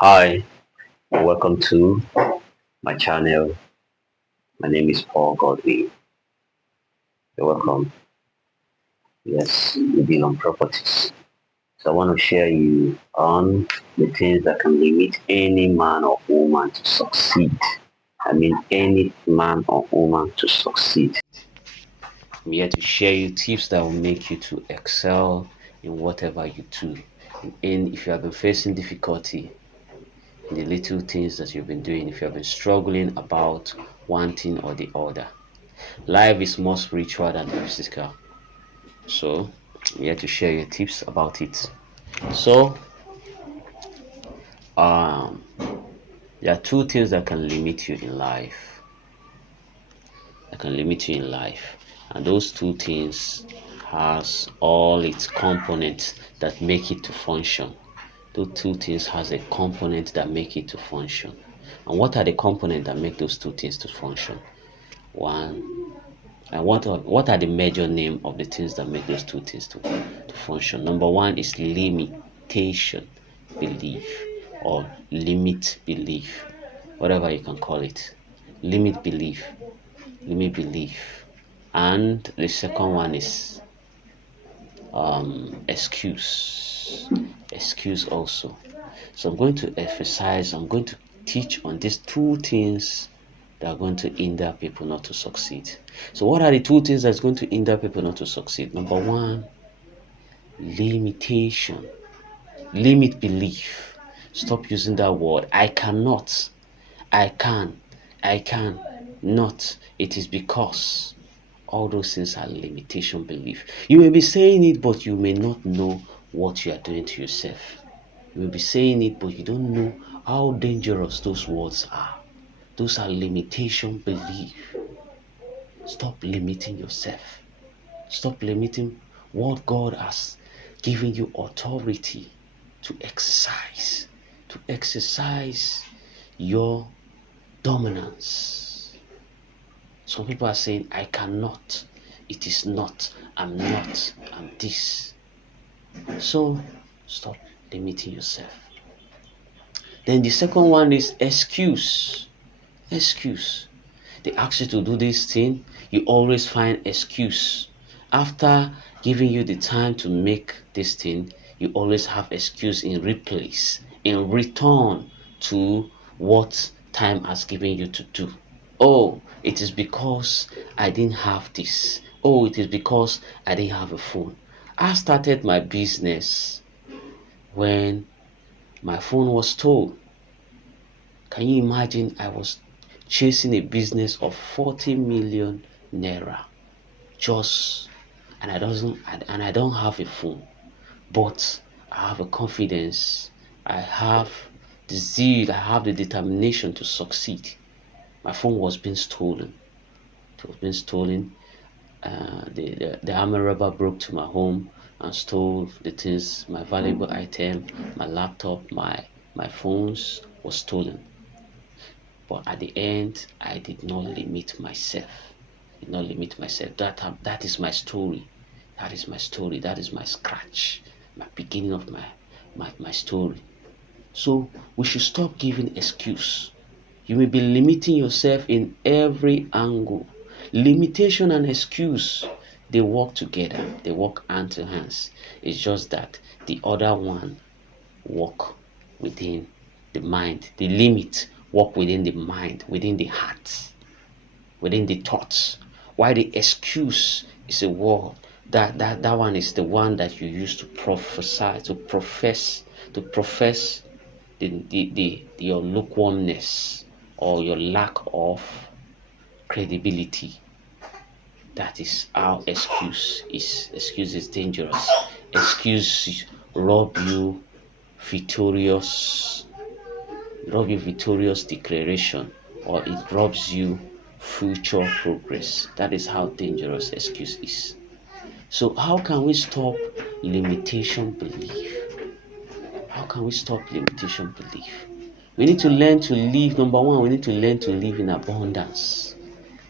Hi, welcome to my channel. My name is Paul Godwin. You're welcome. Yes, we deal on properties. So I want to share you on the things that can limit any man or woman to succeed. I mean any man or woman to succeed. I'm here to share you tips that will make you to excel in whatever you do. And if you have been facing difficulty in the little things that you've been doing, if you have been struggling about one thing or the other, life is more spiritual than physical. So, I'm here to share your tips about it. So, um, there are two things that can limit you in life. That can limit you in life, and those two things has all its components that make it to function. Those two things has a component that make it to function. And what are the components that make those two things to function? One, and what are the major name of the things that make those two things to function? Number one is limitation belief or limit belief, whatever you can call it. Limit belief, limit belief. And the second one is excuse. Excuse also. So I'm going to emphasize, I'm going to teach on these two things that are going to hinder people not to succeed. So what are the two things that's going to hinder people not to succeed? Number one, limitation. Limit belief. Stop using that word. I cannot. I can. I can not. It is because all those things are limitation belief. You may be saying it, but you may not know what you are doing to yourself. You may be saying it, but you don't know how dangerous those words are. Those are limitation belief. Stop limiting yourself. Stop limiting what God has given you authority to exercise. To exercise your dominance. Some people are saying, I cannot. It is not. I'm not. I'm this. So stop limiting yourself. Then the second one is excuse. Excuse. They ask you to do this thing, you always find excuse. After giving you the time to make this thing, you always have excuse in replace, in return to what time has given you to do. Oh, it is because I didn't have this. Oh, it is because I didn't have a phone. I started my business when my phone was stolen. Can you imagine? I was chasing a business of 40 million naira just and I don't have a phone, but I have a confidence. I have the zeal, I have the determination to succeed. My phone was being stolen. It was being stolen. The army robber broke to my home and stole the things, my valuable item, my laptop, my phones was stolen. But at the end, I did not limit myself. Did not limit myself. That is my story. That is my story. That is my scratch. My beginning of my story. So we should stop giving excuse. You may be limiting yourself in every angle. Limitation and excuse, they work together. They work hand to hands. It's just that the other one work within the mind. The limit work within the mind, within the heart, within the thoughts. Why the excuse is a word. That one is the one that you use to prophesy, to profess your lukewarmness or your lack of credibility. That is how excuse is. Excuse is dangerous. Excuse rob you victorious declaration, or it robs you future progress. That is how dangerous excuse is. So how can we stop limitation belief? How can we stop limitation belief? We need to learn to live. Number one, we need to learn to live in abundance.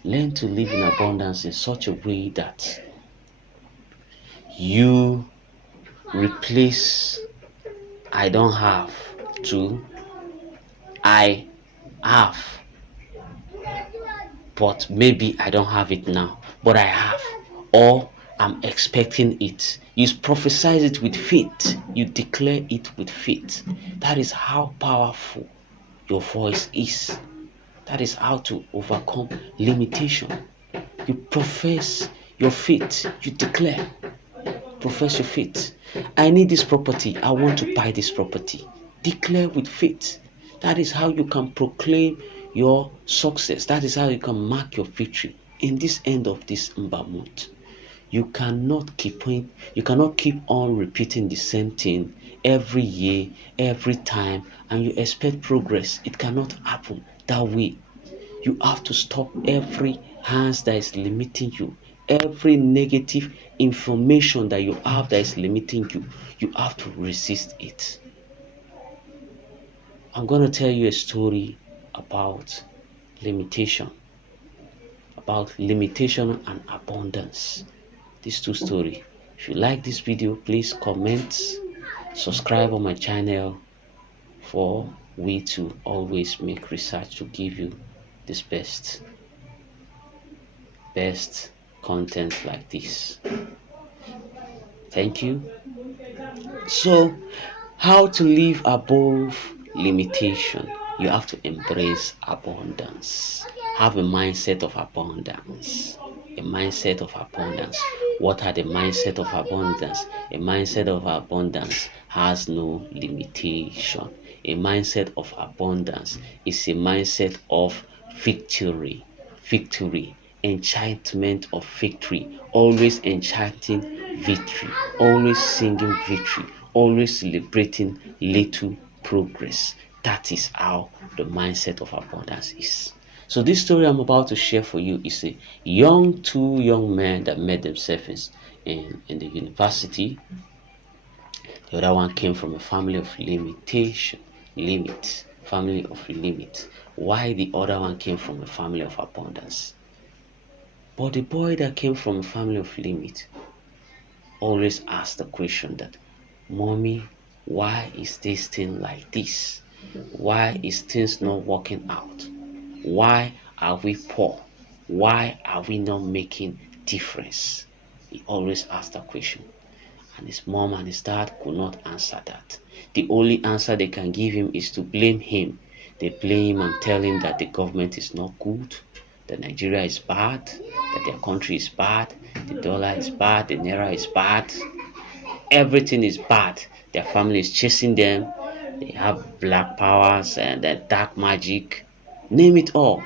Learn to live in abundance in such a way that you replace I don't have to I have, but maybe I don't have it now, but I have, or I'm expecting it. You prophesy it with faith, you declare it with faith. That is how powerful your voice is. That is how to overcome limitation. You profess your faith, you declare, profess your faith. I need this property, I want to buy this property. Declare with faith. That is how you can proclaim your success. That is how you can mark your victory in this end of this Ember month. You cannot keep on repeating the same thing every year, every time, and you expect progress. It cannot happen that way. You have to stop every hands that is limiting you, every negative information that you have that is limiting you. You have to resist it. I'm going to tell you a story about limitation, and abundance. These two stories. If you like this video, please comment, subscribe on my channel for we to always make research to give you this best content like this. Thank you. So, how to live above limitation? You have to embrace abundance. Have a mindset of abundance. A mindset of abundance. What are the mindset of abundance? A mindset of abundance has no limitation. A mindset of abundance is a mindset of victory. Victory, enchantment of victory, always enchanting victory, always singing victory, always celebrating little progress. That is how the mindset of abundance is. So this story I'm about to share for you is two young men that met themselves in the university. The other one came from a family of family of limit. Why the other one came from a family of abundance? But the boy that came from a family of limit always asked the question that, Mommy, why is this thing like this? Why is things not working out? Why are we poor? Why are we not making difference? He always asked that question. And his mom and his dad could not answer that. The only answer they can give him is to blame him. They blame him and tell him that the government is not good, that Nigeria is bad, that their country is bad, the dollar is bad, the naira is bad, everything is bad. Their family is chasing them. They have black powers and dark magic. Name it all.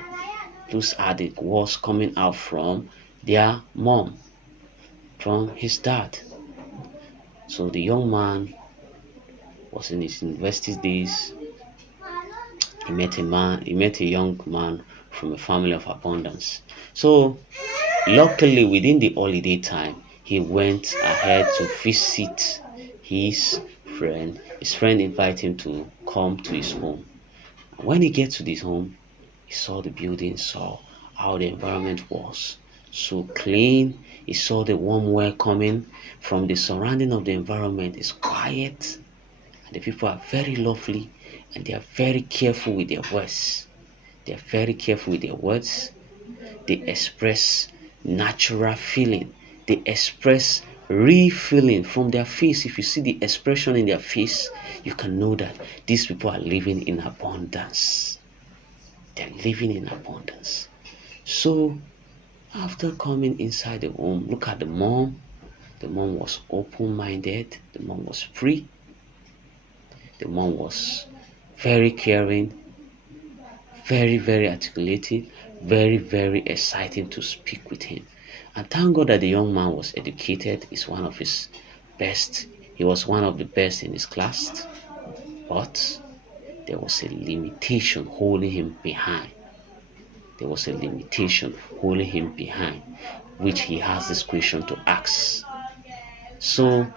Those are the words coming out from their mom, from his dad. So the young man was in his university days. He met a young man from a family of abundance. So luckily within the holiday time, he went ahead to visit his friend. His friend invited him to come to his home. And when he gets to this home, he saw the building, saw how the environment was so clean. He saw the warm welcoming from the surrounding of the environment. It's quiet, and the people are very lovely, and they are very careful with their words. They are very careful with their words. They express natural feeling. They express real feeling from their face. If you see the expression in their face, you can know that these people are living in abundance. They're living in abundance. So after coming inside the home, look at the mom. The mom was open-minded. The mom was free. The mom was very caring, very, very articulated, very, very exciting to speak with him. And thank God that the young man was educated. He's one of his best. He was one of the best in his class. But there was a limitation holding him behind. There was a limitation holding him behind, which he has this question to ask. So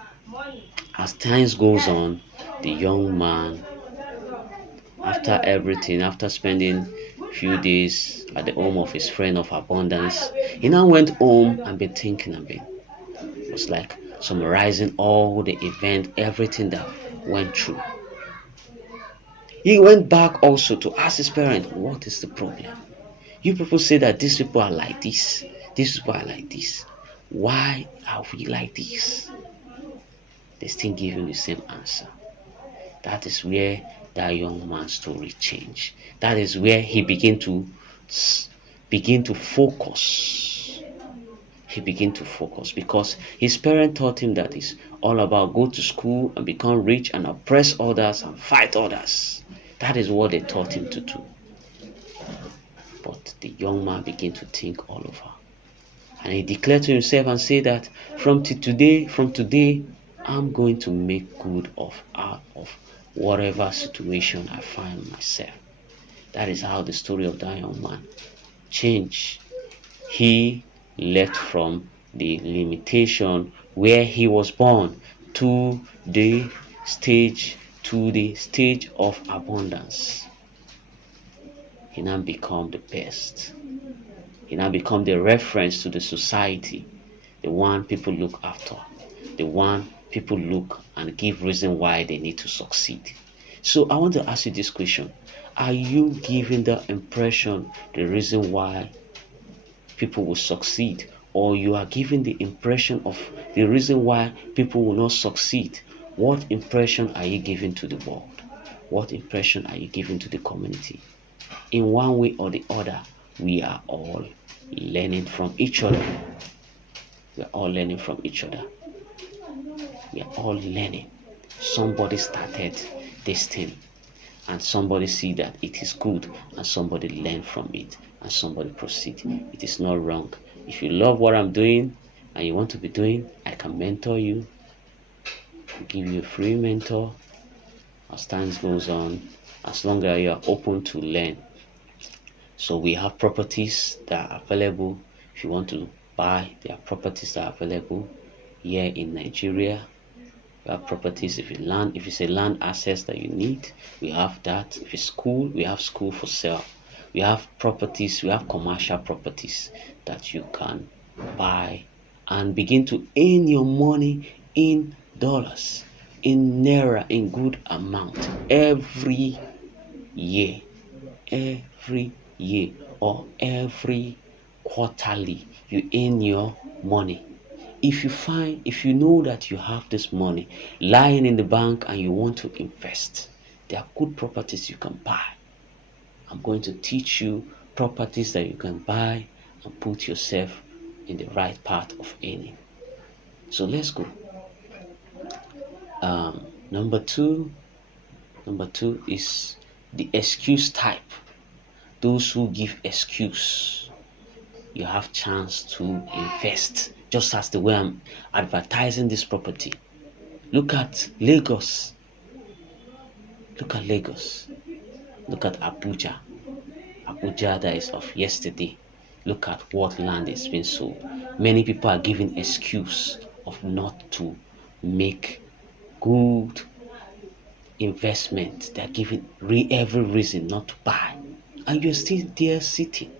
as time goes on, the young man, after everything, after spending a few days at the home of his friend of abundance, he now went home and been thinking a bit. It was like summarizing all the event, everything that went through. He went back also to ask his parents, what is the problem? You people say that these people are like this, these people are like this. Why are we like this? They still give him the same answer. That is where that young man's story changed. That is where he begin to focus. He began to focus because his parents taught him that it's all about go to school and become rich and oppress others and fight others. That is what they taught him to do. But the young man began to think all over. And he declared to himself and said that from today, I'm going to make good out of whatever situation I find myself. That is how the story of that young man changed. He left from the limitation where he was born to the stage of abundance. He now become the best. He now become the reference to the society, the one people look after, the one people look and give reason why they need to succeed. So I want to ask you this question. Are you giving the impression, the reason why people will succeed, or you are giving the impression of the reason why people will not succeed? What impression are you giving to the world? What impression are you giving to the community? In one way or the other, we are all learning from each other. We are all learning from each other. We are all learning. Somebody started this thing and somebody see that it is good and somebody learn from it and somebody proceed. It is not wrong. If you love what I'm doing and you want to be doing, I can mentor you, give you a free mentor as time goes on, as long as you are open to learn. So we have properties that are available. If you want to buy, there are properties that are available here in Nigeria. We have properties. If it's a land access that you need, we have that. If it's school, we have school for sale. We have properties, we have commercial properties that you can buy and begin to earn your money in dollars, in naira, in good amount every year, every year or every quarterly. You earn your money. If you know that you have this money lying in the bank and you want to invest, there are good properties you can buy. I'm going to teach you properties that you can buy and put yourself in the right path of earning. So let's go. um number two number two is the excuse type. Those who give excuse. You have chance to invest, just as the way I'm advertising this property. Look at Lagos. Look at Lagos. Look at Abuja. Abuja that is of yesterday. Look at what land is being sold. Many people are giving excuse of not to make good investment. They're giving every reason not to buy. And you're still there sitting.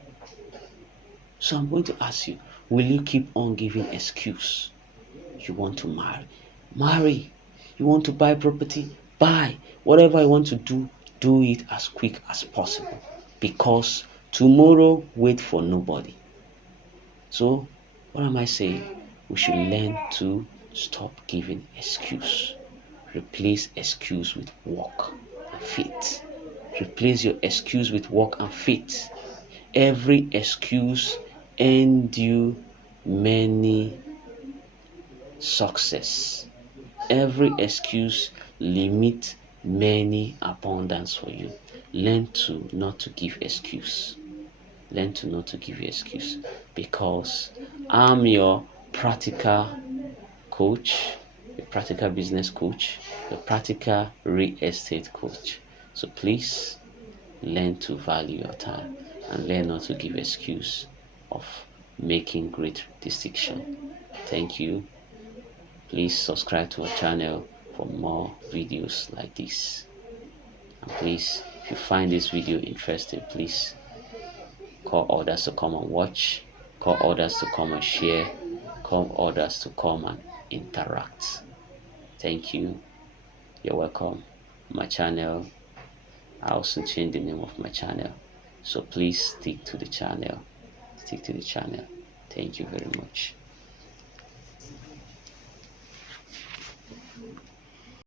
So I'm going to ask you, will you keep on giving excuse? You want to marry? Marry. You want to buy property? Buy. Whatever you want to do it as quick as possible. Because tomorrow wait for nobody. So what am I saying? We should learn to stop giving excuse. Replace excuse with work and faith. Replace your excuse with work and faith. Every excuse end you many success. Every excuse limit many abundance for you. Learn to not to give excuse. Learn to not to give excuse, because I'm your practical coach, a practical business coach, a practical real estate coach. So please learn to value your time and learn not to give excuse of making great distinction. Thank you. Please subscribe to our channel for more videos like this. And please, if you find this video interesting, please call others to come and watch, call others to come and share, call others to come and interact. Thank you. You're welcome. My channel I'll also change the name of my channel. So please stick to the channel. Stick to the channel. Thank you very much.